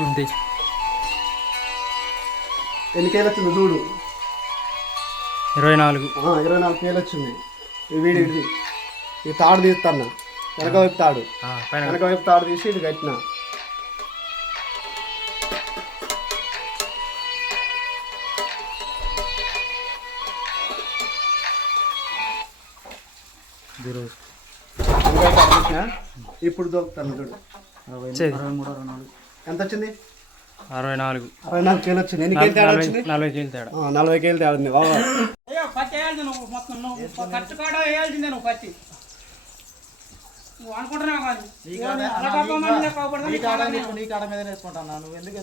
ఉంది ఎన్ని కేలు వచ్చింది చూడు. ఇరవై నాలుగు. ఆ, ఇరవై నాలుగు కేలు వచ్చింది ఈ వీడి ఇది. ఈ తాడు తీస్తాను వెనక వైపు తాడు. వెనక వైపు తాడు తీసి ఇది కట్టిన. ఇప్పుడు దొరుకుతాను చూడు. చేయి. ఎంత వచ్చింది అరవై నాలుగు. అరవై నాలుగు కేలు వచ్చింది. ఎన్ని కేలు తేడా నలభై వచ్చింది? నలభై కేలు తేడా. నలభై కేలు తేడా ఉంది బాబా పత్తి వేయాల్సింది నువ్వు మొత్తం నువ్వు ఖర్చు కాడ వేయాల్సిందే నువ్వు పత్తి. నువ్వు అనుకుంటున్నావు కానీ నీ కాడ మీద వేసుకుంటాను నువ్వు ఎందుకు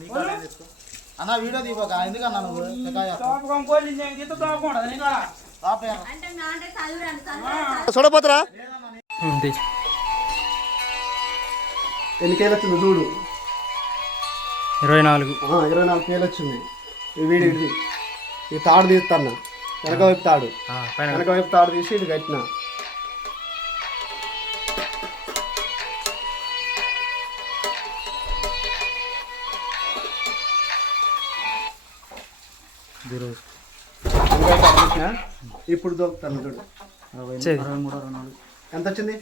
నీ కాడ అన్న వీడియో తీసుకోక ఎందుకన్నా నువ్వు? తిరగాయ తోపకం కోళ్ళి నేను ఇంత తోపకూడదు నీ కాడ రాపయ్య అంటే నా అంటే చదువురాను చదువు చూడపోతారా ఉంది. ఎన్ని కేలు వచ్చింది? చూడు. ఇరవై నాలుగు. ఇరవై నాలుగు కేలు వచ్చింది. వీడి ఇది. ఈ తాడు తీస్తాను వెనక వైపు తాడు. వెనక వైపు తాడు తీసి ఇది కట్టిన. ఇప్పుడు దొరుకుతాను చూడు. ఎంత వచ్చింది?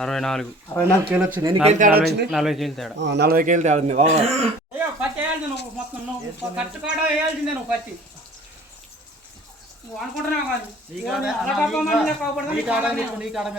అరవై నాలుగు. అరవై నాలుగు కేలు వచ్చింది. ఎన్ని కేలు తేడా నలభై వచ్చింది? నలభై కేలు తేడా. ఆ, నలభై కేలు తేడా పత్తి వేయాల్సింది నువ్వు మొత్తం నువ్వు. ఖర్చు కాడ వేయాల్సిందే నువ్వు పత్తి నువ్వు అనుకుంటున్నావు కానీ అలా కాకపోతే